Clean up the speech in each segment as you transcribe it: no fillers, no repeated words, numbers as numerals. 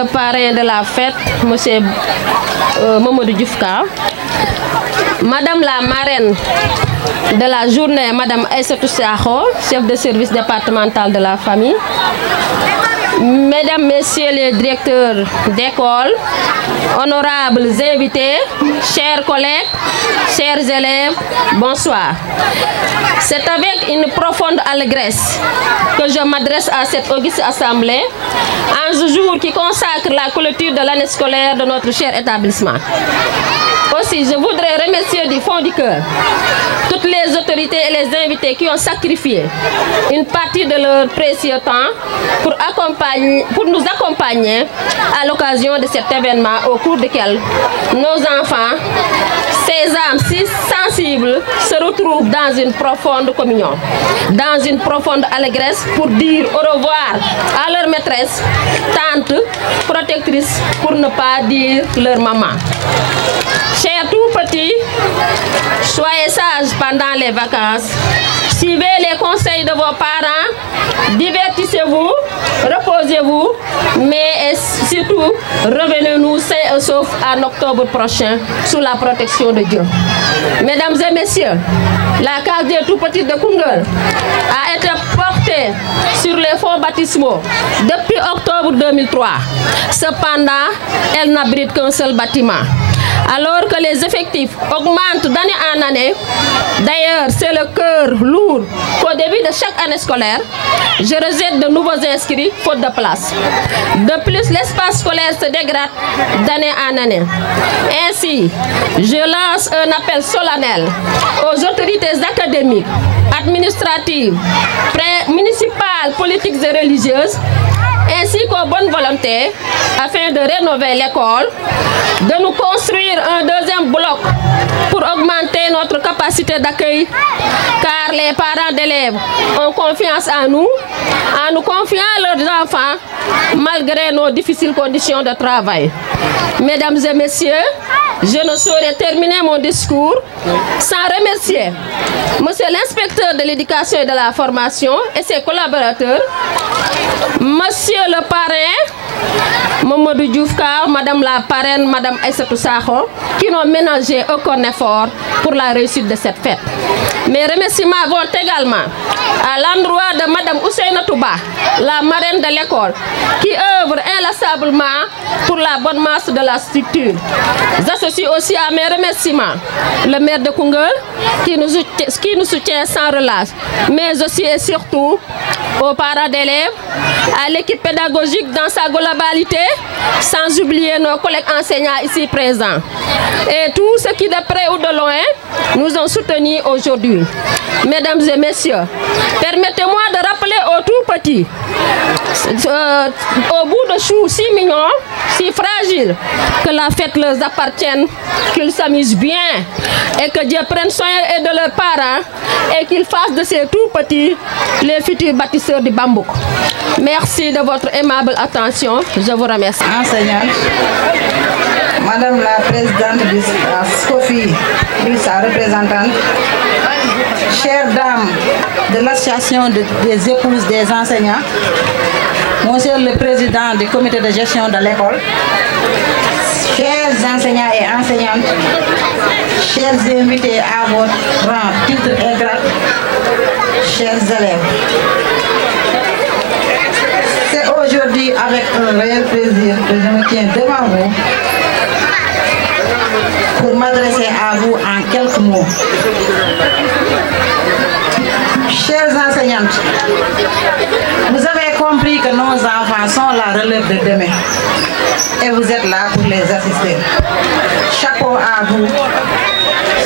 le parrain de la fête, M. Mamadou Diouf Kao, Madame la marraine de la journée, Madame Aïssatou Sakho, chef de service départemental de la famille, Mesdames, Messieurs les directeurs d'école, honorables invités, chers collègues, chers élèves, bonsoir. C'est avec une profonde allégresse que je m'adresse à cette auguste assemblée en ce jour qui consacre la clôture de l'année scolaire de notre cher établissement. Aussi, je voudrais remercier du fond du cœur toutes les autorités et les invités qui ont sacrifié une partie de leur précieux temps pour nous accompagner à l'occasion de cet événement au cours duquel nos enfants, ces âmes si sensibles, se retrouvent dans une profonde communion, dans une profonde allégresse pour dire au revoir à leur maîtresse, tante, protectrice, pour ne pas dire leur maman. Chers tout petits, soyez sages pendant les vacances. Suivez les conseils de vos parents, divertissez-vous, reposez-vous, mais surtout, revenez-nous sains et saufs en octobre prochain sous la protection de Dieu. Mesdames et messieurs, la case des tout petits de Koungheul a été portée sur les fonds baptismaux depuis octobre 2003. Cependant, elle n'abrite qu'un seul bâtiment. Alors que les effectifs augmentent d'année en année, d'ailleurs c'est le cœur lourd qu'au début de chaque année scolaire, je rejette de nouveaux inscrits faute de place. De plus, l'espace scolaire se dégrade d'année en année. Ainsi, je lance un appel solennel aux autorités académiques, administratives, municipales, politiques et religieuses, ainsi qu'aux bonnes volontés, afin de rénover l'école, de nous construire un deuxième bloc pour augmenter notre capacité d'accueil, car les parents d'élèves ont confiance en nous confiant leurs enfants, malgré nos difficiles conditions de travail. Mesdames et messieurs, je ne saurais terminer mon discours sans remercier Monsieur l'inspecteur de l'éducation et de la formation et ses collaborateurs, Monsieur le parrain, Mamadou Diouf Kao, Madame la parraine, Madame Aïssatou Sakho, qui n'ont ménagé aucun effort pour la réussite de cette fête. Mes remerciements vont également à l'endroit de Madame Ousseynatou Ba, la marraine de l'école, qui œuvre inlassablement pour la bonne masse de la structure. J'associe aussi à mes remerciements le maire de Koungheul, qui nous soutient sans relâche, mais aussi et surtout aux parents d'élèves, à l'équipe pédagogique dans sa globalité, sans oublier nos collègues enseignants ici présents, et tous ceux qui de près ou de loin nous ont soutenus aujourd'hui. Mesdames et messieurs, permettez-moi de rappeler aux tout petits, au bout de choux si mignons, si fragiles, que la fête leur appartienne, qu'ils s'amusent bien et que Dieu prenne soin de leurs parents et qu'ils fassent de ces tout petits les futurs bâtisseurs du Bambouk. Merci de votre aimable attention. Je vous remercie. Enseignante, Madame la présidente du SCOFI, sa représentante, chères dames de l'association des épouses des enseignants, Monsieur le président du comité de gestion de l'école, chers enseignants et enseignantes, chers invités à votre rang, titre et grade, chers élèves. C'est aujourd'hui avec un réel plaisir que je me tiens devant vous pour m'adresser à vous en quelques mots. Chères enseignantes, vous avez compris que nos enfants sont la relève de demain et vous êtes là pour les assister. Chapeau à vous,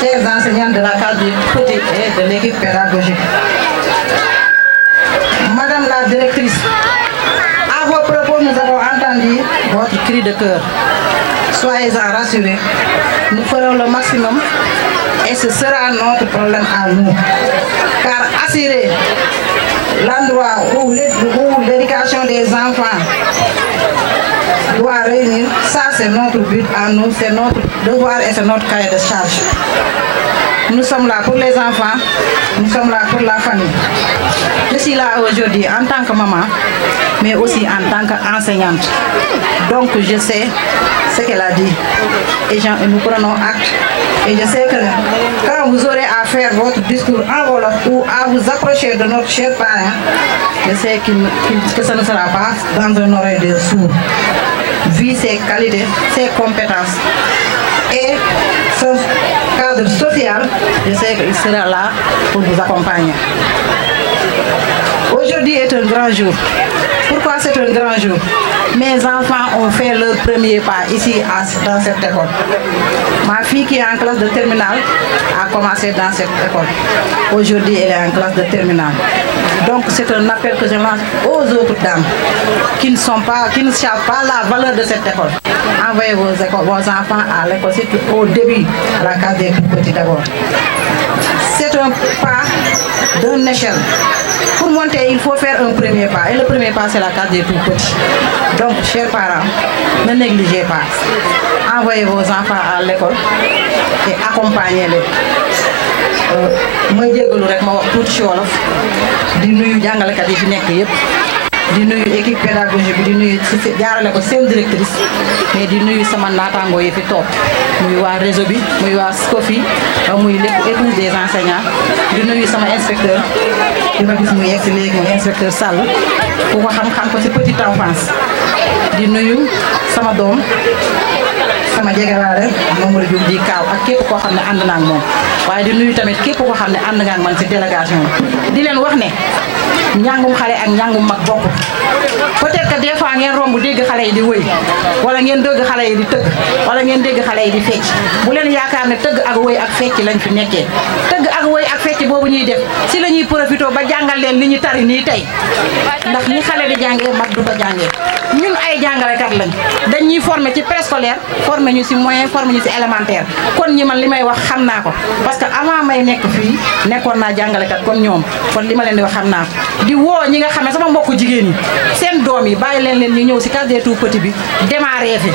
chers enseignantes de la case du petit et de l'équipe pédagogique. Madame la directrice, à vos propos, nous avons entendu votre cri de cœur. Soyez-en rassurés, nous ferons le maximum et ce sera notre problème à nous. Car assurer l'endroit où l'éducation des enfants doit réunir. Ça, c'est notre but à nous, c'est notre devoir et c'est notre cahier de charge. Nous sommes là pour les enfants, nous sommes là pour la famille. Je suis là aujourd'hui en tant que maman, mais aussi en tant qu'enseignante. Donc je sais ce qu'elle a dit et nous prenons acte. Et je sais que quand vous aurez à faire votre discours en Wolof ou à vous approcher de notre cher parent, je sais que ça ne sera pas dans un oreille de sourd. Vu ses qualités, ses compétences et son cadre social, je sais qu'il sera là pour vous accompagner. Aujourd'hui est un grand jour. Pourquoi c'est un grand jour? Mes enfants ont fait leur premier pas ici dans cette école. Ma fille qui est en classe de terminale a commencé dans cette école. Aujourd'hui, elle est en classe de terminale. Donc c'est un appel que je lance aux autres dames qui ne savent pas la valeur de cette école. Envoyez vos enfants à l'école, c'est au début, à la case des tout petits d'abord. C'est un pas d'une échelle. Pour monter, il faut faire un premier pas. Et le premier pas, c'est la case des tout petits. Donc, chers parents, ne négligez pas. Envoyez vos enfants à l'école et accompagnez-les. Je suis di nuyu jàngalekat yi fi nekk yëpp di nuyu équipe pédagogique bi di nuyu jaarale ko seen directrice mais di nuyu sama naataangoo yi fi toog muy waa réseau bi muy waa SCOFI muy lépp et tous des enseignants di nuyu sama inspecteur di ma gis muy yegg si léegi muy inspecteur Sall ku ko xam-xam ko si petite enfance di nuyu sama doom sama jegewaale Mamadou Diouf di kaaw ak képp koo xam ne ànd naa ak moom waaye di nuyu tamit képp koo xam ne ànd nga ak man ci délégation di leen wax ne njàngum xale ak njàngum mag bokk peut-être que des fois ngeen romb dégg xale yi di wëy wala ngeen dégg xale yi di tëgg wala ngeen dégg xale yi di fecc bu leen yaakaar ne tëgg ak wëy ak fecc lañ fi nekkee tëgg ak wëy ak fecc boobu ñuy def si la ñuy profité ba jàngal leen li ñu tari nii tey ndax ni xale di jàngee mag du ko jàngee ñun ay jàngalekat lañ dañuy former ci préscolaire former ñu si moyen former ñu si élémentaire kon ñi man li may wax xam naa ko parce que avant may nekk fii nekkoon naa jàngalekat comme ñoom kon li ma leen di wax xam naa ko di woo ñi nga xam ne sama mbokku jigéen ñi seen doom yi bàyyi leen ñu ñëw si case des tout petits bi démarré fi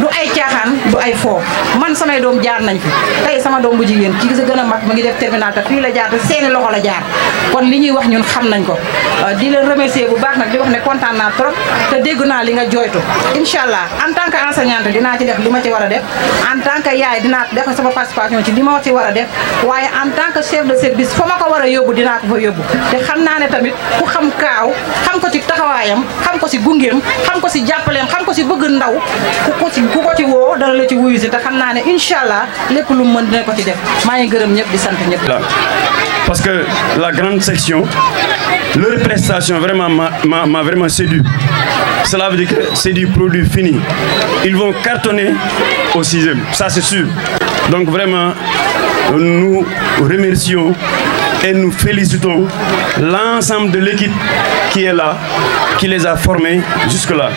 du ay caaxaan du ay foo man samay doom jaar nañ fi tey sama doom bu jigéen ki sa gën a mag mu ngi def terminal te fii la jaar te seeni loxo la jaar kon li ñuy wax ñun xam nañ ko di leen remercier bu baax nag di wax ne kontaan naa trop te dégg naa li nga jooytu incha allah en tant que enseignante dinaa ci def li ma ci war a def en tant que yaay dinaa def sama participation ci li ma ci war a def waaye en tant que chef de service fa ma ko war a yóbbu dinaa ko fa yóbbu te xam naa ne tamit ku xam kaaw xam ko ci taxawaayam xam ko si gungeem xam ko si jàppaleem xam ko si bëgg ndaw ku ko ci woo dana la ci wuyu si te xam naa ne incha allah lépp lu mu mën dina ko ci def maa ngi gërëm ñëpp di sant ñëpp. Parce que la grande section, leur prestation vraiment m'a vraiment séduit. Cela veut dire que c'est du produit fini. Ils vont cartonner au 6e, ça c'est sûr. Donc vraiment, nous remercions et nous félicitons l'ensemble de l'équipe qui est là, qui les a formés jusque-là.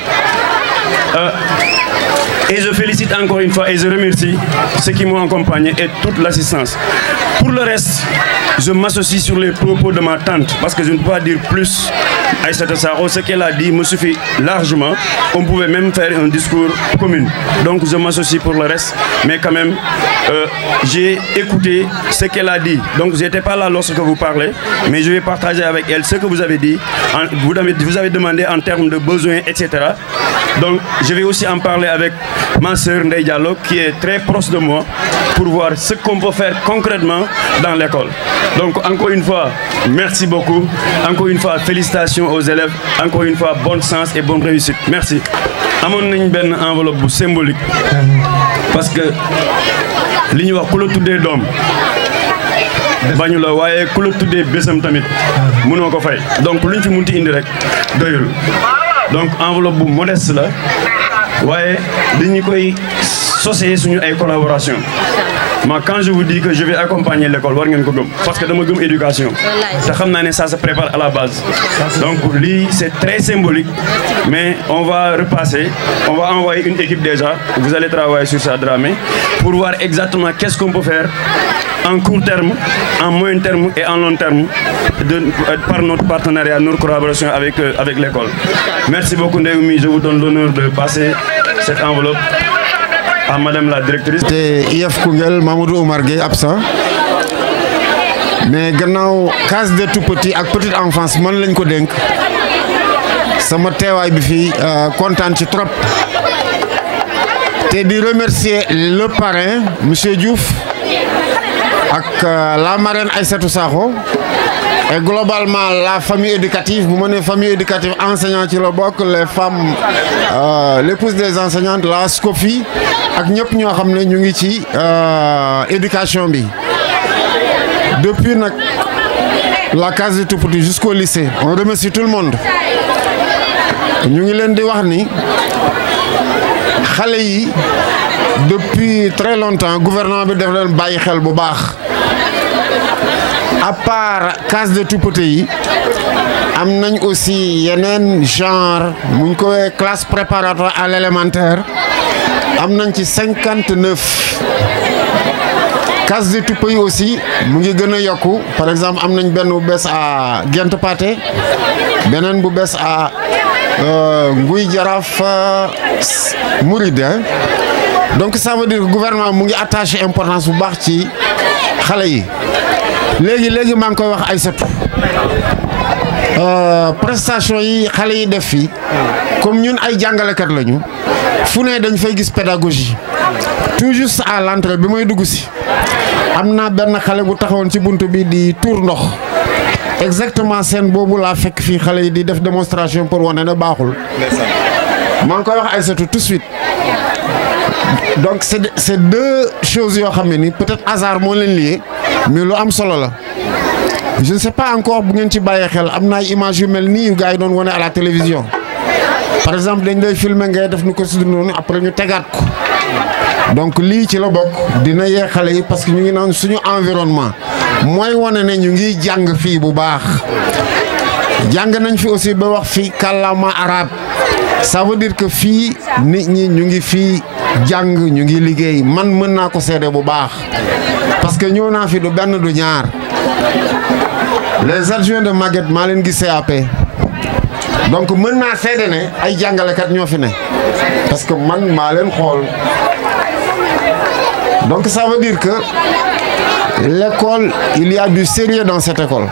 Et je félicite encore une fois et je remercie ceux qui m'ont accompagné et toute l'assistance. Pour le reste, je m'associe sur les propos de ma tante parce que je ne peux pas dire plus. Aïssata Saro, ce qu'elle a dit me suffit largement. On pouvait même faire un discours commun. Donc je m'associe pour le reste. Mais quand même, j'ai écouté ce qu'elle a dit. Donc je n'étais pas là lorsque vous parlez, mais je vais partager avec elle ce que vous avez dit. Vous avez demandé en termes de besoins, etc. Donc je vais aussi en parler avec ma sœur Ndeye Diallo qui est très proche de moi pour voir ce qu'on peut faire concrètement dans l'école. Donc encore une fois, merci beaucoup. Encore une fois, félicitations aux élèves. Encore une fois, bon sens et bonne réussite. Merci. Amoon nañ benn enveloppe bu symbolique parce que li ñu wax ku la tuddee doom bañu la waaye ku la tuddee bésam tamit mënoo ko fay donc luñ fi munti indi rek doyul donc enveloppe bu modeste la waaye dañu koy sosé suñu ay collaboration. Moi, quand je vous dis que je vais accompagner l'école, parce que je suis éducation. Ça se prépare à la base. Donc, c'est très symbolique, mais on va repasser. On va envoyer une équipe déjà. Vous allez travailler sur ça, Dramé, pour voir exactement qu'est-ce qu'on peut faire en court terme, en moyen terme et en long terme par notre partenariat, notre collaboration avec l'école. Merci beaucoup Ndéoumi, je vous donne l'honneur de passer cette enveloppe à Madame la directrice. C'est IEF Koungheul Mamadou Oumar Gueye absent. Mais gannaaw case des tout-petits ak petite enfance man lañ ko dénk sama teewaay bi fii kontaan ci trop te di remercier le parrain monsieur Diouf ak la marraine Aïssatou Sakho et globalement la famille éducative bu ma nee famille éducative enseignant ci la bokk les femmes l'épouse des enseignantes la SCOFI ak ñëpp ñoo xam ne ñu ngi ci éducation bi. Depuis la case des tout-petits jusqu'au lycée, on remercie tout le monde. Nous avons dit que depuis très longtemps, le gouvernement a fait xel bu baax. À part case des tout-petits, nous avons aussi un genre, classe préparatoire à l'élémentaire. Nous avons 59. Case des tout-petits aussi mu ngi gën a yokku par exemple am nañ benn bu bees à Gent Pathé beneen bu bees à Nguy Jaraaf Mouride. Donc ça veut dire que le gouvernement mu ngi attaché importance bu baax ci xale yi léegi maa ngi koy wax Aïssatou prestation yi xale yi def fii comme ñun ay jàngalekat lañu fu ne dañ fay gis pédagogie tout juste à l'entrée bi may dugg si am na benn xale bu taxawoon ci buntu bi di tuur ndox exactement seen boobu laa fekk fii xale yi di def démonstration pour wane ne baaxul. maa ngi koy wax Aïssatou tout de suite donc c'est deux choses yoo xam ne ni peut-être hasard moo leen lié mais lu am solo la. Je ne sais pas encore bu ngeen ci bàyyee xel am na ay images yu mel nii yu gars yi doon wane à la télévision par exemple dañ lay filmer ngay def nu ko si noonu après ñu tegaat ko. Donc lii ci la bokk dina yee xale yi parce que ñu ngi naan suñu environnement mooy wane ne ñu ngi jàng fii bu baax jàng nañ fi aussi ba wax fi kàllaama arabe ça veut dire que fii nit ñi ñu ngi fii jàng ñu ngi liggéey man mën naa ko seede bu baax parce que ñëw naa fi du benn du ñaar les adjoints de Maguette maa leen gis CAP donc mën naa seede ne ay jàngalekat ñoo fi ne parce que man maa leen xool. Donc ça veut dire que l'école, il y a du sérieux dans cette école.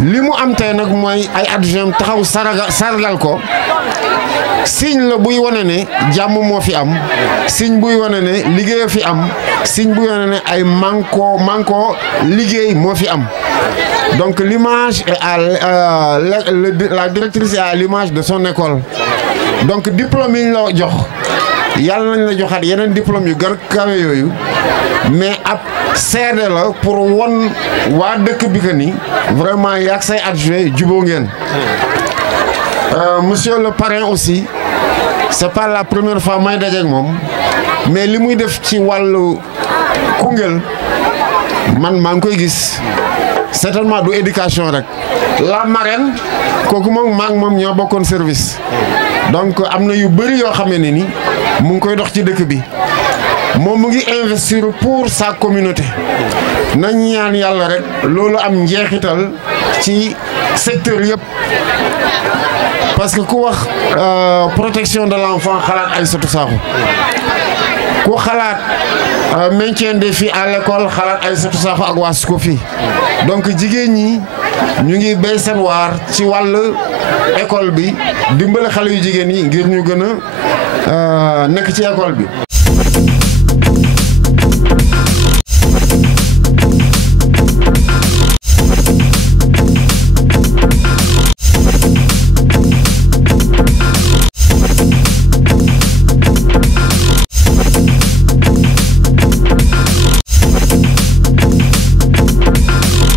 Li mu am tey nag mooy ay adjoint taxaw sargal ko signe la buy wane ne jàmm moo fi am signe buy wane ne liggéey fi am signe buy wane ne ay manko liggéey moo fi am. Donc l'image est à la directrice est à l'image de son école. Donc diplôme yi ñu la jox yàlla nañ la joxaat yeneen diplôme yu gën a kawe yooyu mais ab seede la pour won waa dëkk bi que ni vraiment yaag say adjoint juboo ngeen. Monsieur le parrain aussi c'est pas la première fois may dajeek moom mais li muy def ci wàllu Koungheul man maa ngi koy gis certainement du éducation rek la marraine kooku moom ñoo bokkoon service donc am na yu bëri yoo xam ne ni mu ngi koy dox ci dëkk bi moom mu ngi investir pour sa communauté nañ ñaan yàlla rek loolu am njeexital ci secteur yëpp parce que ku wax protection de l'enfant xalaat Aïssatou Sakho ku xalaat maintien des filles à l'école xalaat Aïssatou Sakho ak waa SCOFI donc jigéen ñi ñu ngi béy seen waar ci wàllu école bi dimbale xale yu jigéen yi ngir ñu gën a nekk ci école bi.